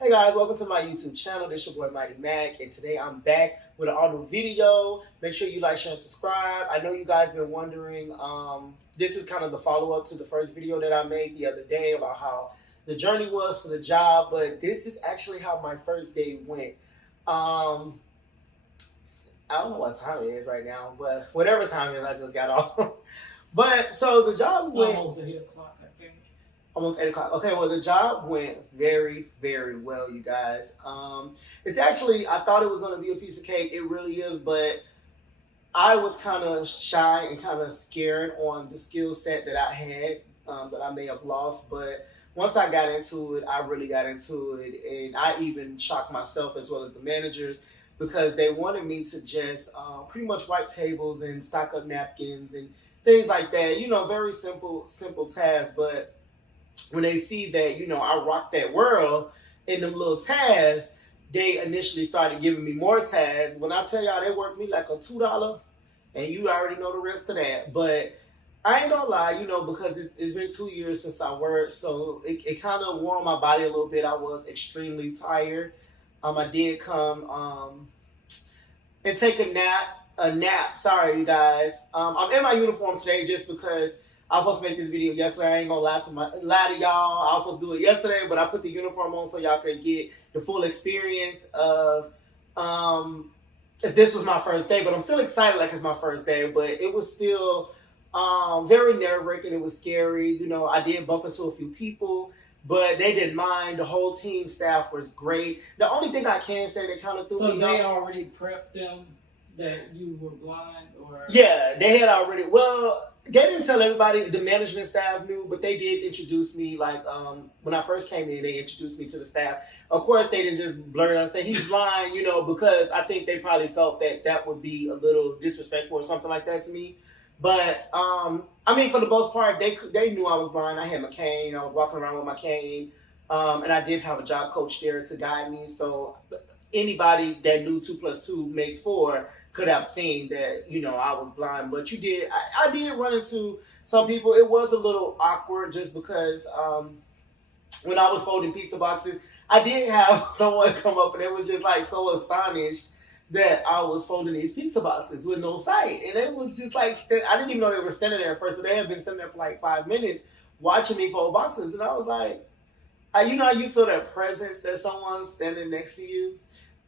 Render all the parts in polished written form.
Hey guys, welcome to my YouTube channel. This is your boy Mighty Mac, and today I'm back with an all new video. Make sure you like, share, and subscribe. I know you guys been wondering. This is kind of the follow up to the first video that I made the other day about how the journey was to the job, but this is actually how my first day went. I don't know what time it is right now, but whatever time it is, I just got off. But so the job went almost 8 o'clock, I think. Almost 8 o'clock. Okay, well the job went very, very well, you guys. It's actually, I thought it was gonna be a piece of cake. It really is, but I was kind of shy and kind of scared on the skill set that I had, that I may have lost. But once I got into it, I really got into it, and I even shocked myself as well as the managers because they wanted me to just pretty much wipe tables and stock up napkins and things like that. You know, very simple tasks, but when they see that, I rock that world in them little tasks, they initially started giving me more tasks. When I tell y'all, they worked me like a $2, and you already know the rest of that. But I ain't gonna lie, because it's been 2 years since I worked, so it kind of wore on my body a little bit. I was extremely tired. I did come and take a nap. Sorry, you guys. I'm in my uniform today just because I was supposed to make this video yesterday. I ain't gonna lie to y'all. I was supposed to do it yesterday, but I put the uniform on so y'all could get the full experience of if this was my first day. But I'm still excited like it's my first day. But it was still very nerve-wracking. It was scary. I did bump into a few people, but they didn't mind. The whole team staff was great. The only thing I can say that kind of threw me off. So they already prepped them that you were blind, or? Yeah, they had already. Well, they didn't tell everybody. The management staff knew, but they did introduce me. Like when I first came in, they introduced me to the staff. Of course, they didn't just blurt out and say he's blind, because I think they probably felt that would be a little disrespectful or something like that to me. But for the most part, they knew I was blind. I had my cane. I was walking around with my cane, and I did have a job coach there to guide me. So anybody that knew 2 + 2 makes 4 could have seen that, I was blind. But I did run into some people. It was a little awkward just because when I was folding pizza boxes, I did have someone come up and it was just like so astonished that I was folding these pizza boxes with no sight. And it was just like, I didn't even know they were standing there at first, but they had been standing there for like 5 minutes watching me fold boxes. And I was like, how you feel that presence that someone's standing next to you?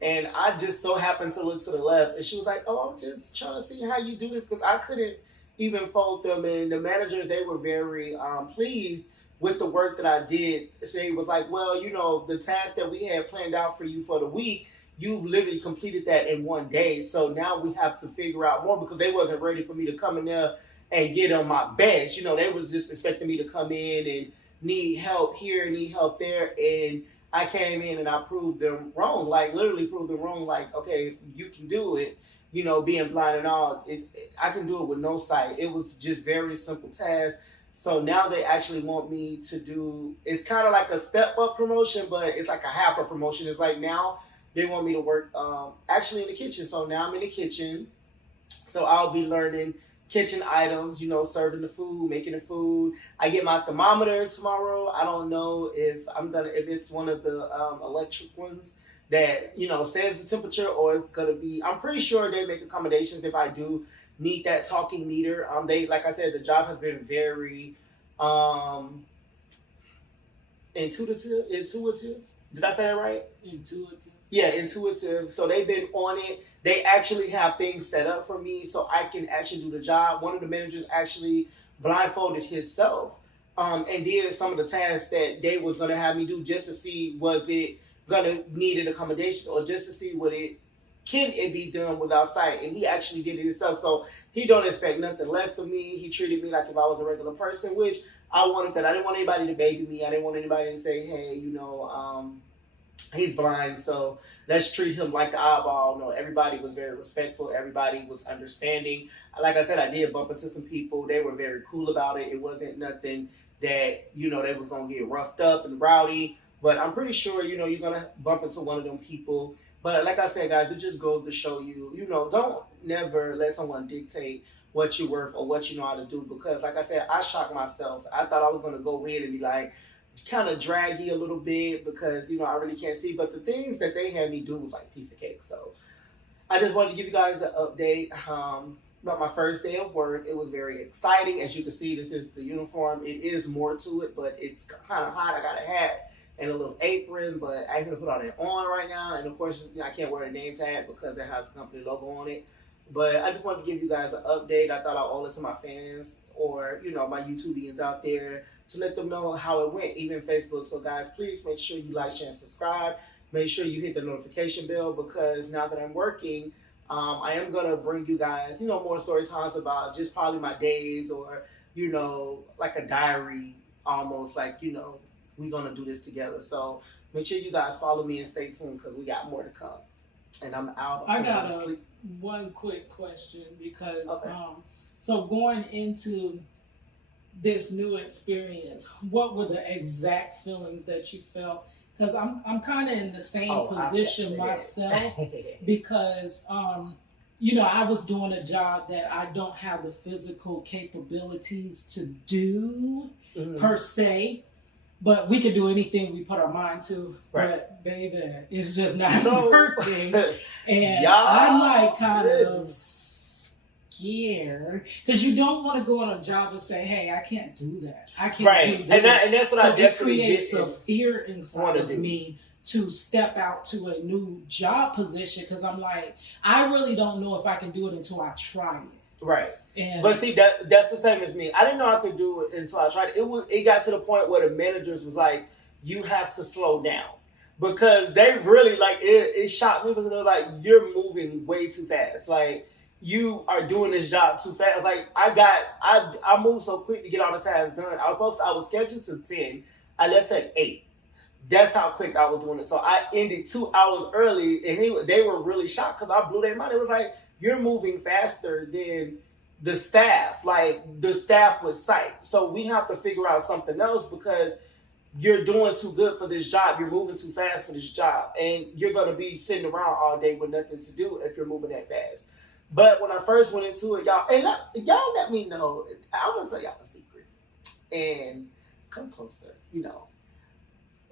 And I just so happened to look to the left, and she was like, "Oh, I'm just trying to see how you do this," because I couldn't even fold them. And the managers, they were very pleased with the work that I did. So they was like, "Well, the task that we had planned out for you for the week, you've literally completed that in 1 day. So now we have to figure out more," because they wasn't ready for me to come in there and get on my best. They was just expecting me to come in and need help here, need help there, and I came in and I proved them wrong, like literally proved them wrong. Like, okay, you can do it, being blind and all, I can do it with no sight. It was just very simple task. So now they actually want me to do, it's kind of like a step up promotion, but it's like a half a promotion. It's like now they want me to work actually in the kitchen. So now I'm in the kitchen. So I'll be learning kitchen items, serving the food, making the food. I get my thermometer tomorrow. I don't know if it's one of the electric ones that, says the temperature, or it's gonna be, I'm pretty sure they make accommodations if I do need that talking meter. Like I said, the job has been very intuitive. Did I say that right? Intuitive. Yeah, intuitive. So they've been on it. They actually have things set up for me so I can actually do the job. One of the managers actually blindfolded himself and did some of the tasks that they was going to have me do just to see was it going to need an accommodation, or just to see can it be done without sight. And he actually did it himself. So he don't expect nothing less of me. He treated me like if I was a regular person, which I wanted that. I didn't want anybody to baby me. I didn't want anybody to say, hey, he's blind, so let's treat him like the eyeball. No, everybody was very respectful. Everybody was understanding. Like I said, I did bump into some people. They were very cool about it. It wasn't nothing that, they was going to get roughed up and rowdy. But I'm pretty sure, you're going to bump into one of them people. But like I said, guys, it just goes to show you, don't never let someone dictate what you're worth or what you know how to do. Because like I said, I shocked myself. I thought I was going to go in and be like, kind of draggy a little bit because, I really can't see. But the things that they had me do was like piece of cake. So I just wanted to give you guys an update about my first day of work. It was very exciting. As you can see, this is the uniform. It is more to it, but it's kind of hot. I got a hat and a little apron, but I ain't gonna put all that on right now. And of course, I can't wear a name tag because it has the company logo on it. But I just wanted to give you guys an update. I thought I'd owe it to my fans or, my YouTubians out there to let them know how it went, even Facebook. So guys, please make sure you like, share, and subscribe. Make sure you hit the notification bell because now that I'm working, I am going to bring you guys, more story times about just probably my days or, like a diary almost like, we're going to do this together. So make sure you guys follow me and stay tuned because we got more to come. And I'm out. I got one quick question because, so going into this new experience, what were the exact feelings that you felt? Because I'm kind of in the same position myself because, I was doing a job that I don't have the physical capabilities to do per se, but we can do anything we put our mind to. Right. But baby, it's just not working. And I'm like kind of scared because you don't want to go on a job and say, "Hey, I can't do that. I can't do this." And that's what I definitely creates a fear inside of me to step out to a new job position because I'm like, I really don't know if I can do it until I try it. Right. But see, that's the same as me. I didn't know I could do it until I tried it. It got to the point where the managers was like, "You have to slow down." Because they really, it shocked me because they were like, "You're moving way too fast. Like, you are doing this job too fast." Like, I moved so quick to get all the tasks done. I was scheduled to 10. I left at 8. That's how quick I was doing it. So I ended 2 hours early, and they were really shocked because I blew their mind. It was like, "You're moving faster than the staff. Like, the staff was psyched. So we have to figure out something else because you're doing too good for this job. You're moving too fast for this job. And you're going to be sitting around all day with nothing to do if you're moving that fast." But when I first went into it, y'all let me know. I'm going to tell y'all a secret. And come closer,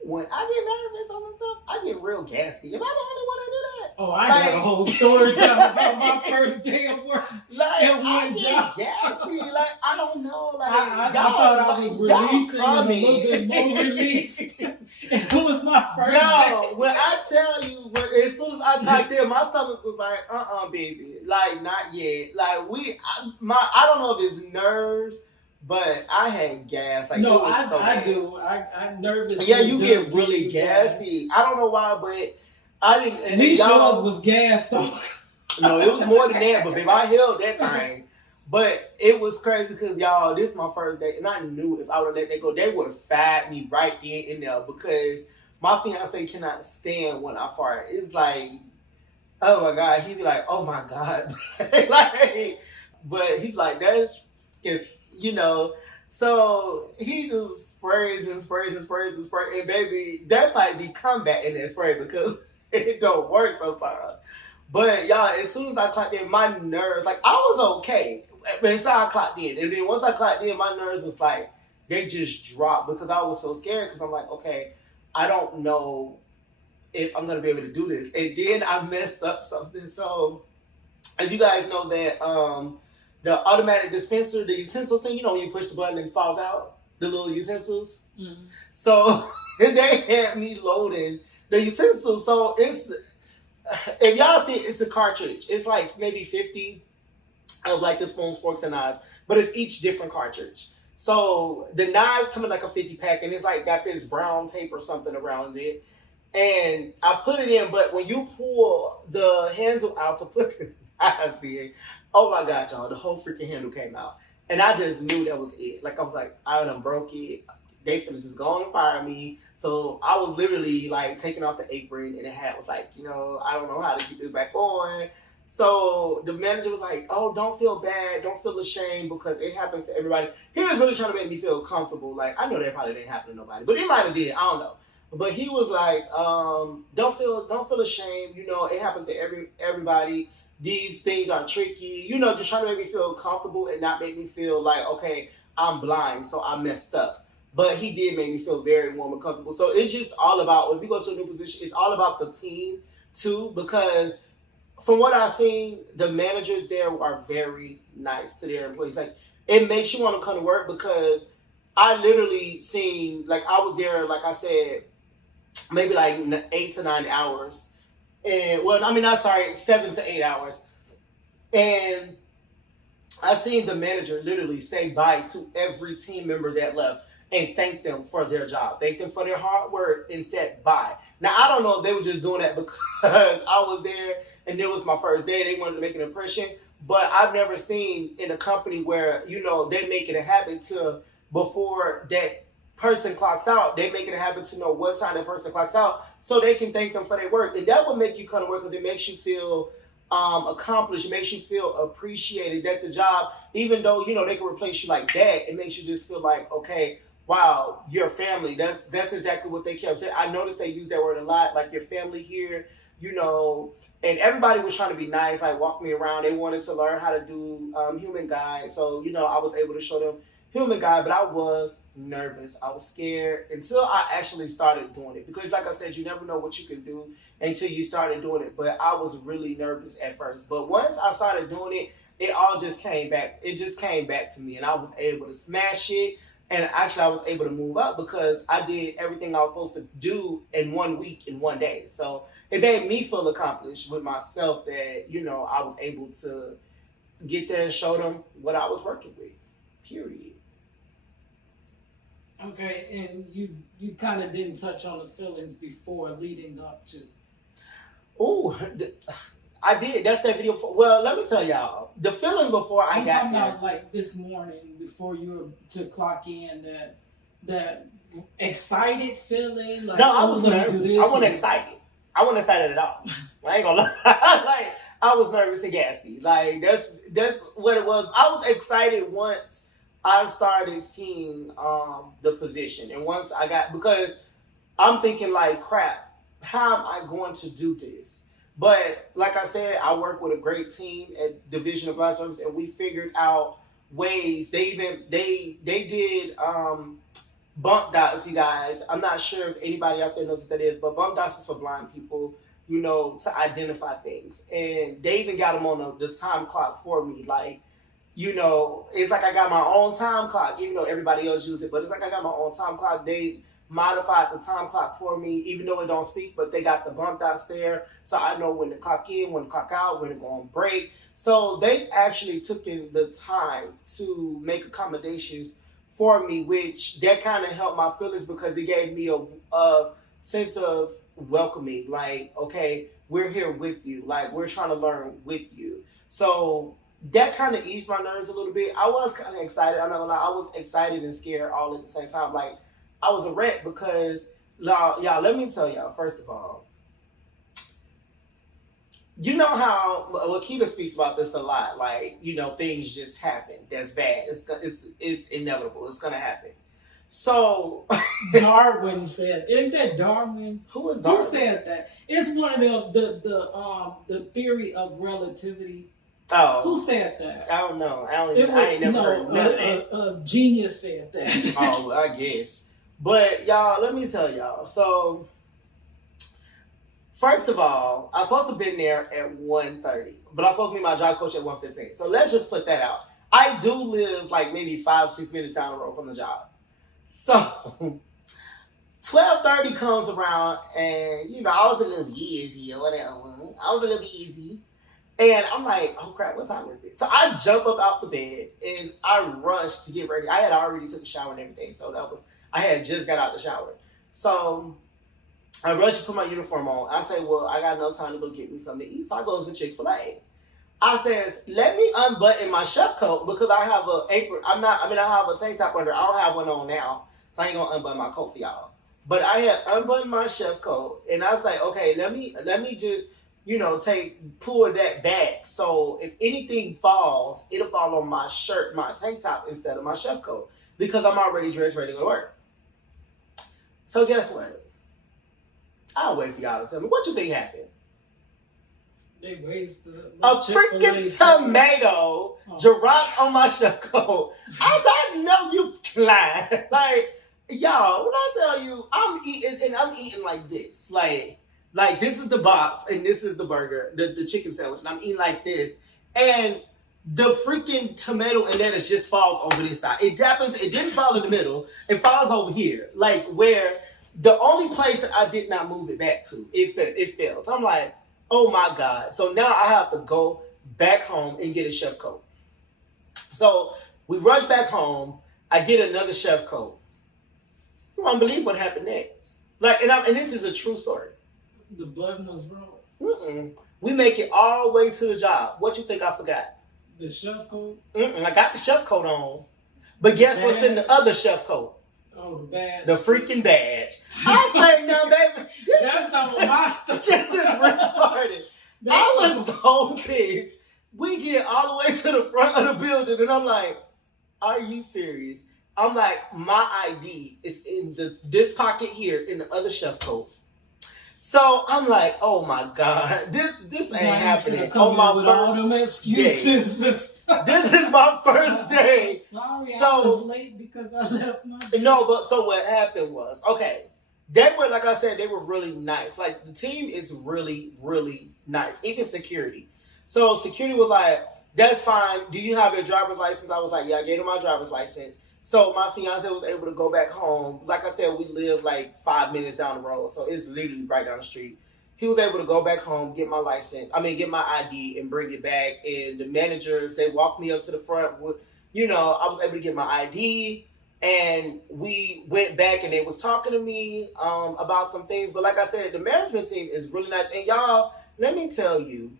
When I get nervous on the stuff, I get real gassy. Am I the only one that do that? Oh, I got a whole story time about my first day of work. I get gassy. I don't know. I thought I was releasing a little bit more released. It was my first day. When I tell you, as soon as I got there, my stomach was like, baby. Not yet. I don't know if it's nerves. But I had gas. No, I do. I'm nervous. Yeah, you get really gassy. I don't know why, but I didn't. And these shows was gas though. No, it was more than that. But babe, I held that thing. But it was crazy because y'all, this is my first day, and I knew if I would have let that go, they would have fired me right then and there because my fiance cannot stand when I fart. It's like, oh my God, he'd be like, oh my God, but he's like, that's just. So he just sprays and sprays and sprays and sprays. And baby, that's like the combat in that spray because it don't work sometimes. But y'all, as soon as I clocked in, my nerves, I was okay until I clocked in. And then once I clocked in, my nerves was they just dropped because I was so scared because I'm like, okay, I don't know if I'm going to be able to do this. And then I messed up something. So if you guys know that, the automatic dispenser, the utensil thing, when you push the button and it falls out, the little utensils. Mm-hmm. So they had me loading the utensils. So if y'all see it, it's a cartridge. It's maybe 50 of the spoons, forks, and knives, but it's each different cartridge. So the knives come in a 50 pack, and it's got this brown tape or something around it. And I put it in, but when you pull the handle out to put the knives in, oh my God, y'all, the whole freaking handle came out. And I just knew that was it. I was like, I done broke it. They finna just go on and fire me. So I was literally taking off the apron and the hat was I don't know how to keep this back on. So the manager was like, oh, don't feel bad. Don't feel ashamed because it happens to everybody. He was really trying to make me feel comfortable. I know that probably didn't happen to nobody, but it might have did. I don't know. But he was like, don't feel ashamed. It happens to everybody. These things are tricky, just trying to make me feel comfortable and not make me feel okay, I'm blind, so I messed up. but he did make me feel very warm and comfortable. So it's just all about, if you go to a new position, it's all about the team too, because from what I've seen, the managers there are very nice to their employees. Like, it makes you want to come to work, because I literally seen, like, I was there, like I said, maybe like 8 to 9 hours. And, well, I mean, I'm sorry, 7 to 8 hours. And I seen the manager literally say bye to every team member that left and thank them for their job, thank them for their hard work, and said bye. Now, I don't know if they were just doing that because I was there and it was my first day. They wanted to make an impression. But I've never seen in a company where, you know, they make it a habit to, before that person clocks out, they make it a habit to know what time that person clocks out so they can thank them for their work. And that will make you come to work, because it makes you feel accomplished. It makes you feel appreciated, that the job, even though, you know, they can replace you like that, it makes you just feel like, okay, wow, your family. That's exactly what they kept saying. I noticed they use that word a lot, like your family here, you know. And everybody was trying to be nice, like walk me around. They wanted to learn how to do human guide. So, you know, I was able to show them human guide, but I was nervous. I was scared until I actually started doing it. Because like I said, you never know what you can do until you started doing it. But I was really nervous at first. But once I started doing it, it all just came back. It just came back to me, and I was able to smash it. And actually, I was able to move up because I did everything I was supposed to do in 1 week, in 1 day. So it made me feel accomplished with myself that, you know, I was able to get there and show them what I was working with, period. Okay, and you kind of didn't touch on the feelings before leading up to. Oh, I did. That's that video. Well, let me tell y'all, the feeling before I got there. I'm talking about like this morning before you were to clock in, that excited feeling. Like, no, I was nervous. I wasn't excited. I wasn't excited at all. I ain't gonna lie. Like, I was nervous and gassy. Like, that's what it was. I was excited once I started seeing the position, and once I got, because I'm thinking like, crap, how am I going to do this? But like I said, I work with a great team at Division of Blood Service, and we figured out ways. They did bump dots, you guys. I'm not sure if anybody out there knows what that is, but bump dots is for blind people, you know, to identify things. And they even got them on the time clock for me. Like, you know, it's like I got my own time clock, even though everybody else used it. But it's like I got my own time clock. They modified the time clock for me, even though it don't speak, but they got the bump dots there, so I know when to clock in, when to clock out, when to go on break. So they actually took in the time to make accommodations for me, which that kind of helped my feelings, because it gave me a sense of welcoming. Like, okay, we're here with you. Like, we're trying to learn with you. So that kind of eased my nerves a little bit. I was kind of excited. I'm not gonna lie. I was excited and scared all at the same time. Like, I was a wreck because, y'all, let me tell y'all, first of all, you know how, Wakita speaks about this a lot, like, you know, things just happen. That's bad. It's inevitable. It's going to happen. So. Darwin said, isn't that Darwin? Who is Darwin? Who said that? It's one of the theory of relativity. Oh. Who said that? I don't know. I ain't never heard none of that. A genius said that. Oh, I guess. But, y'all, let me tell y'all. So, first of all, I'm supposed to have been there at 1:30. But I'm supposed to meet my job coach at 1:15. So, let's just put that out. I do live, like, maybe 5-6 minutes down the road from the job. So, 12:30 comes around, and, you know, I was a little easy or whatever. I was a little easy. And I'm like, oh, crap, what time is it? So, I jump up out the bed, and I rush to get ready. I had already took a shower and everything, so I had just got out the shower. So I rush to put my uniform on. I say, well, I got no time to go get me something to eat. So I go to Chick-fil-A. I says, let me unbutton my chef coat because I have an apron. I have a tank top under. I don't have one on now. So I ain't going to unbutton my coat for y'all. But I had unbuttoned my chef coat. And I was like, okay, let me just, you know, pull that back. So if anything falls, it'll fall on my shirt, my tank top, instead of my chef coat. Because I'm already dressed, ready to go to work. So guess what? I'll wait for y'all to tell me. What you think happened? They raised a freaking tomato dropped on my chef coat. I know you lying. Like, Y'all, when I tell you, I'm eating, and I'm eating like this. Like this is the box, and this is the burger, the chicken sandwich, and I'm eating like this. And the freaking tomato and lettuce just falls over this side. It happens, it didn't fall in the middle. It falls over here. Like where the only place that I did not move it back to, it fell. So I'm like, oh my God. So now I have to go back home and get a chef coat. So we rush back home. I get another chef coat. You won't believe what happened next. Like, and this is a true story. The button was wrong. We make it all the way to the job. What you think I forgot? The chef coat? I got the chef coat on. But guess what's in the other chef coat? Oh, the badge. The freaking badge. I say now, baby. That's some of my stuff. This is retarded. I was so pissed. We get all the way to the front of the building, and I'm like, are you serious? I'm like, my ID is in this pocket here in the other chef coat. So I'm like, oh my God, this ain't happening. On my with all them excuses. This is my first day. Sorry, I was late because I left my day. No, but so what happened was, okay, they were, like I said, they were really nice. Like the team is really, really nice. Even security. So security was like, that's fine. Do you have your driver's license? I was like, yeah, I gave him my driver's license. So my fiance was able to go back home. Like I said, we live like 5 minutes down the road. So it's literally right down the street. He was able to go back home, get my ID and bring it back. And the managers, they walked me up to the front. With, I was able to get my ID. And we went back and they was talking to me about some things. But like I said, the management team is really nice. And y'all, let me tell you,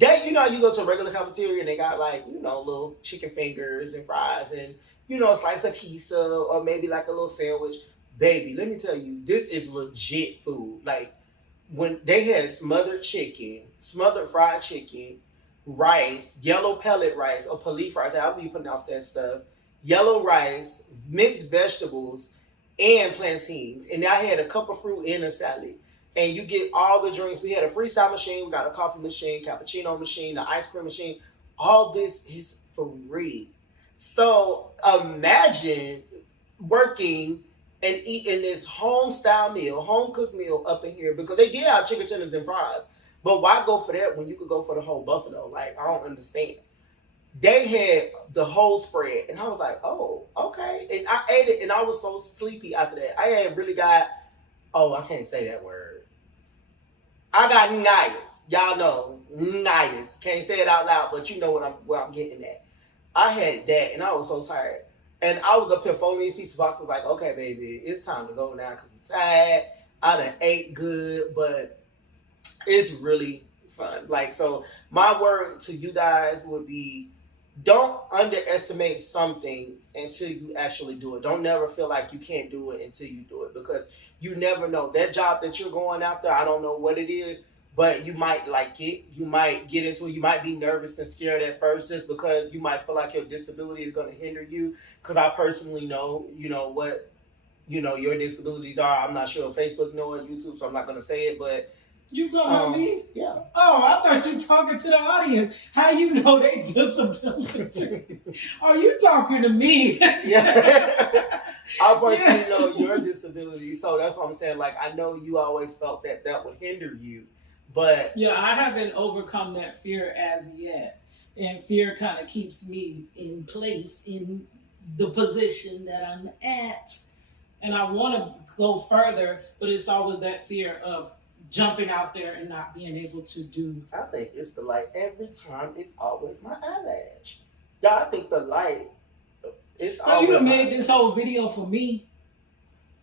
that, you go to a regular cafeteria and they got like, little chicken fingers and fries and, a slice of pizza or maybe like a little sandwich. Baby, let me tell you, this is legit food. Like when they had smothered fried chicken, rice, yellow pellet rice or pellet rice, however you pronounce that stuff, yellow rice, mixed vegetables, and plantains. And I had a cup of fruit and a salad. And you get all the drinks. We had a freestyle machine. We got a coffee machine, cappuccino machine, the ice cream machine. All this is free. So imagine working and eating this home-style meal, home-cooked meal up in here. Because they did have chicken tenders and fries. But why go for that when you could go for the whole buffalo? Like, I don't understand. They had the whole spread. And I was like, oh, okay. And I ate it, and I was so sleepy after that. I had really got, I can't say that word. I got nitis. Y'all know, nitis. Can't say it out loud, but you know where I'm getting at. I had that, and I was so tired. And I was up here folding these pizza boxes like, okay, baby, it's time to go now because I'm tired. I done ate good, but it's really fun. Like, so my word to you guys would be, don't underestimate something until you actually do it. Don't never feel like you can't do it until you do it, because you never know. That job that you're going after, I don't know what it is, but you might like it. You might get into it. You might be nervous and scared at first just because you might feel like your disability is going to hinder you. Because I personally know, what, your disabilities are. I'm not sure if Facebook know or YouTube, so I'm not going to say it, but you talking about me? Yeah. Oh, I thought you talking to the audience. How you know they disability? Are you talking to me? Yeah. I personally know your disability, so that's what I'm saying. Like, I know you always felt that would hinder you, but yeah, I haven't overcome that fear as yet, and fear kind of keeps me in place in the position that I'm at, and I want to go further, but it's always that fear of jumping out there and not being able to do. I think it's the light. Every time it's always my eyelash. Y'all, I think the light. So you made this whole video for me?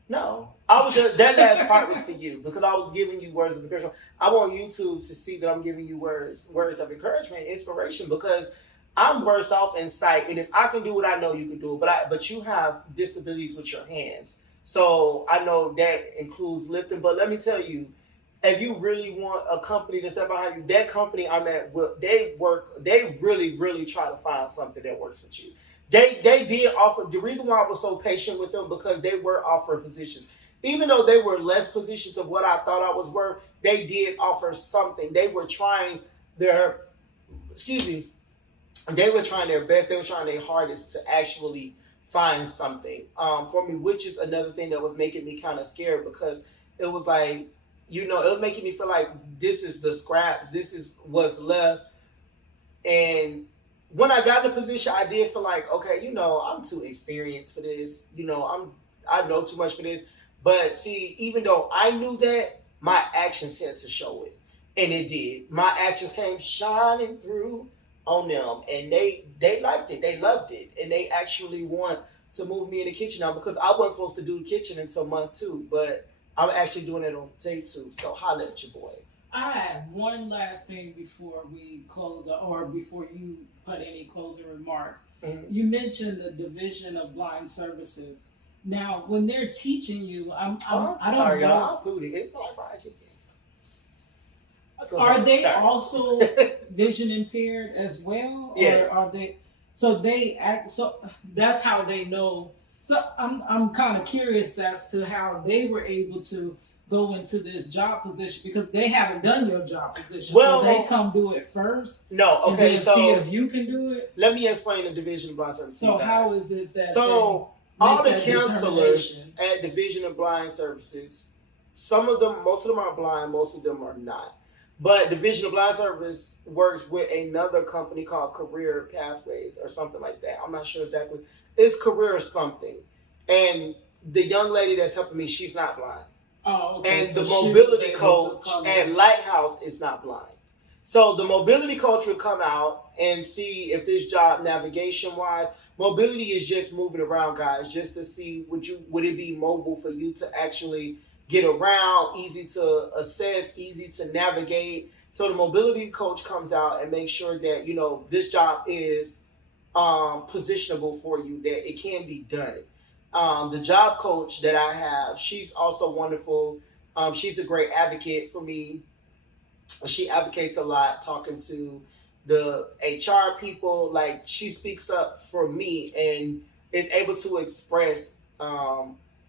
No. That last part was for you because I was giving you words of encouragement. I want YouTube to see that I'm giving you words of encouragement, inspiration, because I'm worse off in sight. And if I can do what I know you can do, but you have disabilities with your hands. So I know that includes lifting. But let me tell you, if you really want a company to step behind you, that company I'm at, they really, really try to find something that works with you. They did offer, the reason why I was so patient with them, because they were offering positions. Even though they were less positions of what I thought I was worth, they did offer something. They were trying their best. They were trying their hardest to actually find something for me, which is another thing that was making me kind of scared because it was like, it was making me feel like this is the scraps, this is what's left. And when I got in the position, I did feel like, okay, I'm too experienced for this. I know too much for this. But see, even though I knew that, my actions had to show it. And it did. My actions came shining through on them. And they liked it. They loved it. And they actually want to move me in the kitchen now because I wasn't supposed to do the kitchen until month 2. But I'm actually doing it on day 2. So holla at your boy. I have one last thing before we close, or before you put any closing remarks. Mm-hmm. You mentioned the Division of Blind Services. Now, when they're teaching you, I don't know. Y'all. It's like fried chicken. Are they also vision impaired as well? Yes. Or are they? So they act. So that's how they know. So I'm kind of curious as to how they were able to go into this job position because they haven't done your job position. Well, so they come do it first. No, okay. And then see if you can do it. Let me explain the Division of Blind Services. So how is it that? So all the counselors at Division of Blind Services, most of them are blind, most of them are not. But Division of Blind Service works with another company called Career Pathways or something like that. I'm not sure exactly. It's Career something. And the young lady that's helping me, she's not blind. Oh, okay. And the mobility coach at Lighthouse is not blind. So the mobility coach will come out and see if this job navigation-wise, mobility is just moving around, guys, just to see would it be mobile for you to actually get around, easy to assess, easy to navigate. So the mobility coach comes out and makes sure that, this job is positionable for you, that it can be done. The job coach that I have, she's also wonderful. She's a great advocate for me. She advocates a lot, talking to the HR people. Like, she speaks up for me and is able to express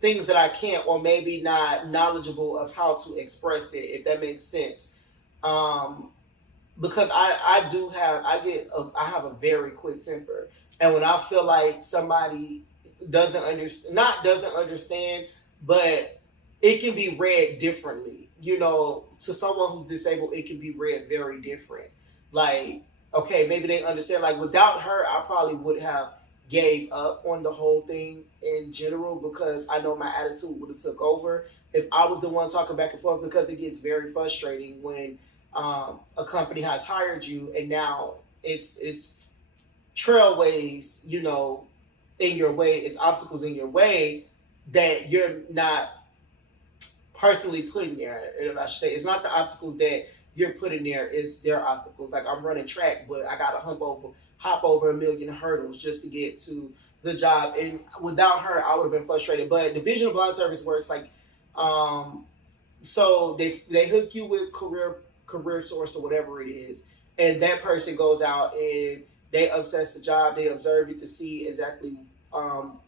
things that I can't, or maybe not knowledgeable of how to express it, if that makes sense. Because I have a very quick temper. And when I feel like somebody doesn't understand, but it can be read differently. To someone who's disabled, it can be read very different. Like, okay, maybe they understand. Like, without her, I probably would have gave up on the whole thing in general because I know my attitude would have took over if I was the one talking back and forth, because it gets very frustrating when a company has hired you and now it's trailways, in your way, it's obstacles in your way that you're not personally putting there. I should say, it's not the obstacles that you're putting there, it's their obstacles. Like, I'm running track, but I got to hop over a million hurdles just to get to the job. And without her, I would have been frustrated. But Division of Blind Service works like, so they hook you with career source or whatever it is, and that person goes out and they assess the job, they observe it to see exactly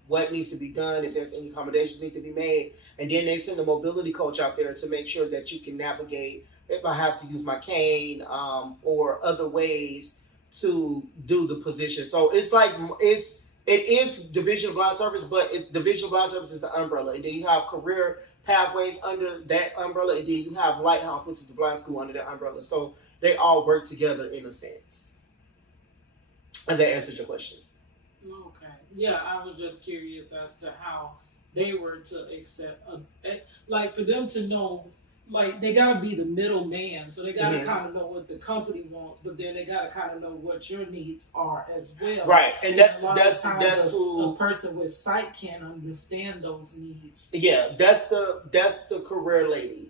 what needs to be done, if there's any accommodations need to be made, and then they send a mobility coach out there to make sure that you can navigate if I have to use my cane or other ways to do the position. So it's like it is Division of Blind Service, but Division of Blind Service is the umbrella, and then you have Career Pathways under that umbrella, and then you have Lighthouse, which is the blind school, under that umbrella. So they all work together in a sense. And that answers your question. Okay. Yeah, I was just curious as to how they were to accept, like, for them to know, like, they got to be the middleman. So they got to kind of know what the company wants, but then they got to kind of know what your needs are as well. Right. And that's a person with sight can't understand those needs. Yeah, that's the career lady.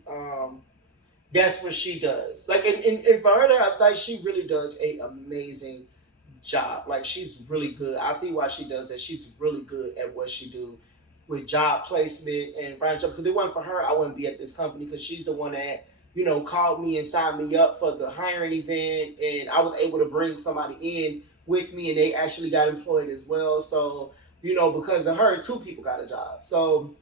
That's what she does. Like, and for her to have sight, she really does an amazing job. Like, she's really good. I see why she does that. She's really good at what she do with job placement and finding job. Because if it wasn't for her, I wouldn't be at this company, because she's the one that, called me and signed me up for the hiring event, and I was able to bring somebody in with me, and they actually got employed as well. So, because of her, 2 people got a job. So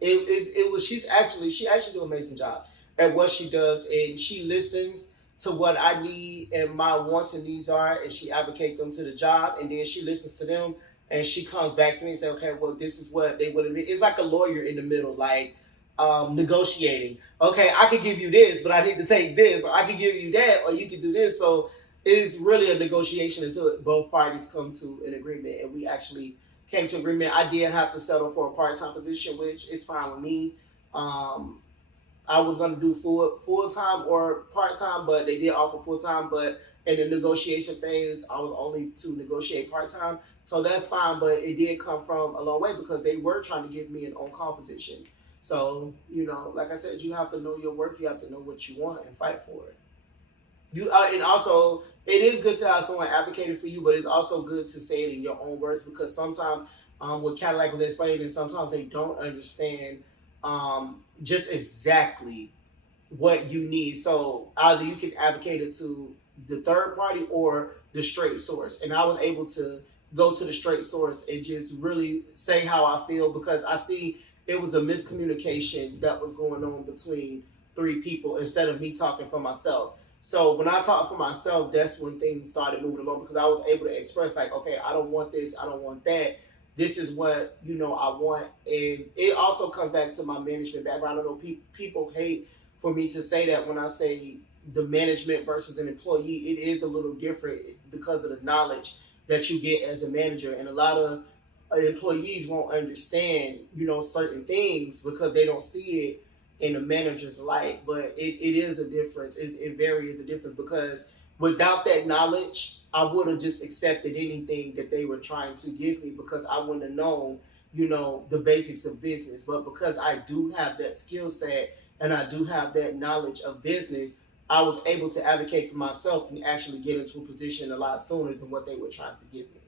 she actually do an amazing job at what she does, and she listens to what I need and my wants and needs are, and she advocates them to the job, and then she listens to them and she comes back to me and say, okay, well, this is what they would have been. It's like a lawyer in the middle, like negotiating. Okay, I could give you this, but I need to take this, or I could give you that, or you could do this. So it's really a negotiation until both parties come to an agreement, and we actually came to agreement. I did have to settle for a part-time position, which is fine with me. I was going to do full-time or part-time, but they did offer full-time. But in the negotiation phase, I was only to negotiate part-time. So that's fine, but it did come from a long way because they were trying to give me an on-call position. So, like I said, you have to know your worth. You have to know what you want and fight for it. And also, it is good to have someone advocating for you, but it's also good to say it in your own words because sometimes, what Cadillac was explaining, sometimes they don't understand just exactly what you need. So either you can advocate it to the third party or the straight source. And I was able to go to the straight source and just really say how I feel because I see it was a miscommunication that was going on between three people instead of me talking for myself. So when I talked for myself, that's when things started moving along because I was able to express like, okay, I don't want this, I don't want that. This is what, I want. And it also comes back to my management background. I know people hate for me to say that when I say the management versus an employee, it is a little different because of the knowledge that you get as a manager. And a lot of employees won't understand, certain things because they don't see it in a manager's light. But it is a difference. It very is a difference because without that knowledge, I would have just accepted anything that they were trying to give me because I wouldn't have known, the basics of business. But because I do have that skill set and I do have that knowledge of business, I was able to advocate for myself and actually get into a position a lot sooner than what they were trying to give me.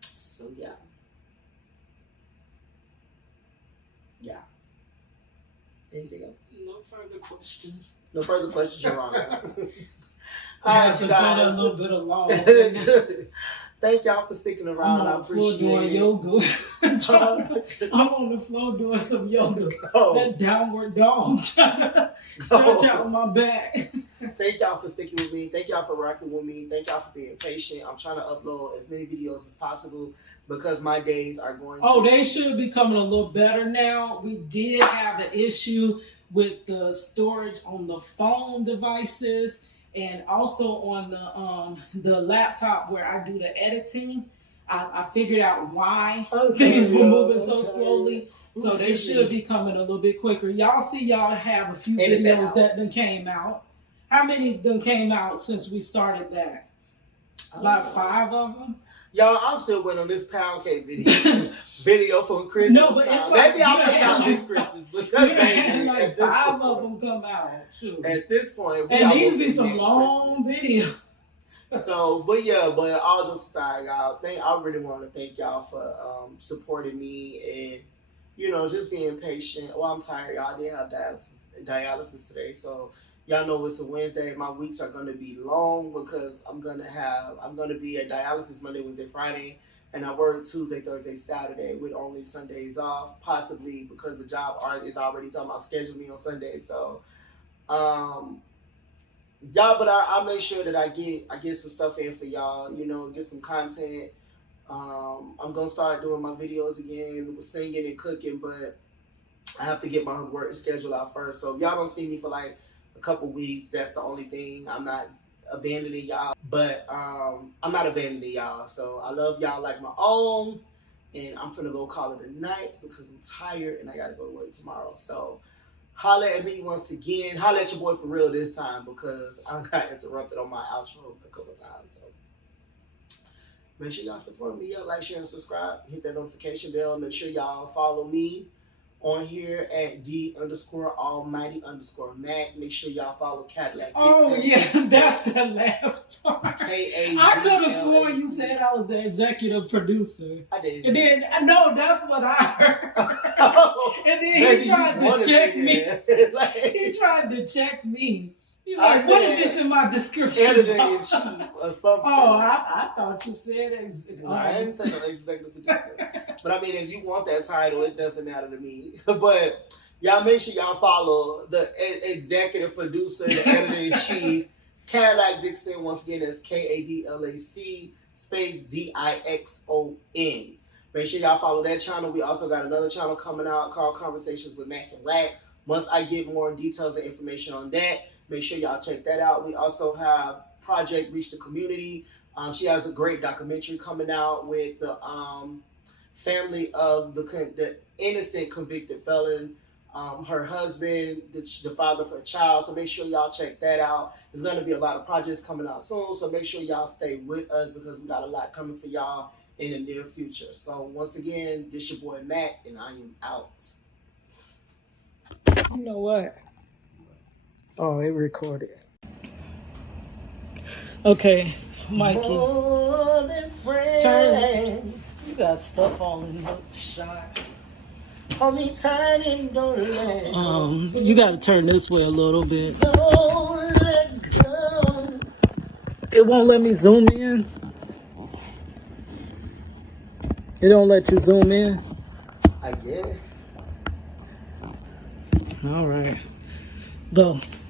So, yeah. Yeah. Anything else? No further questions. No further questions, Your Honor. All right, you guys. A little bit of long. Thank y'all for sticking around. I appreciate doing yoga. I'm on the floor doing some yoga. That downward dog trying to stretch out my back. Thank y'all for sticking with me. Thank y'all for rocking with me. Thank y'all for being patient. I'm trying to upload as many videos as possible because my days are going they should be coming a little better now. We did have an issue with the storage on the phone devices. And also on the laptop where I do the editing, I figured out why things were moving so slowly. So they should be coming a little bit quicker. Y'all see y'all have a few videos that done came out. How many done came out since we started back? Like 5 of them? Y'all, I'm still waiting on this pound cake video from Christmas. No, but it's like maybe I'll put it out this Christmas because maybe like 5 of them come out. Shoot. At this point, and these be some long videos. So, but all jokes aside, y'all, I really want to thank y'all for supporting me and just being patient. Well, I'm tired, y'all. I did have dialysis today, so. Y'all know it's a Wednesday. My weeks are gonna be long because I'm gonna be at dialysis Monday, Wednesday, Friday, and I work Tuesday, Thursday, Saturday with only Sundays off, possibly because the job is already talking about scheduling me on Sunday. So, y'all, but I'll make sure that I get some stuff in for y'all. Get some content. I'm gonna start doing my videos again, with singing and cooking, but I have to get my work schedule out first. So if y'all don't see me for like a couple weeks, that's the only thing. I'm not abandoning y'all, but I'm not abandoning y'all. So I love y'all like my own, and I'm finna go call it a night because I'm tired and I gotta go to work tomorrow. So holla at me once again. Holla at your boy for real this time because I got interrupted on my outro a couple times. So make sure y'all support me. Like, share, and subscribe. Hit that notification bell. Make sure y'all follow me on here at D_Almighty_Mac. Make sure y'all follow Cadillac. Oh, yeah, that's the last part. I could have sworn you said I was the executive producer. I did. And then, no, that's what I heard. And then he tried to check me. He tried to check me. He's like, what is this in my description? Editor-in-chief or something. Oh, I thought you said no, I didn't say no executive producer. But I mean, if you want that title, it doesn't matter to me. But y'all make sure y'all follow the executive producer, the editor-in-chief, Cadillac Dixon. Once again, that's Kadlac, space Dixon. Make sure y'all follow that channel. We also got another channel coming out called Conversations with Mac and Lack. Once I get more details and information on that, make sure y'all check that out. We also have Project Reach the Community. She has a great documentary coming out with the family of the innocent convicted felon, her husband, the father for a child. So make sure y'all check that out. There's going to be a lot of projects coming out soon. So make sure y'all stay with us because we got a lot coming for y'all in the near future. So once again, this your boy Matt, and I am out. You know what? Oh, it recorded. Okay, Mikey. Turn. You got stuff all in the shot. Hold me tight and don't let go. You got to turn this way a little bit. Don't let go. It won't let me zoom in. It don't let you zoom in. I get it. All right. Go.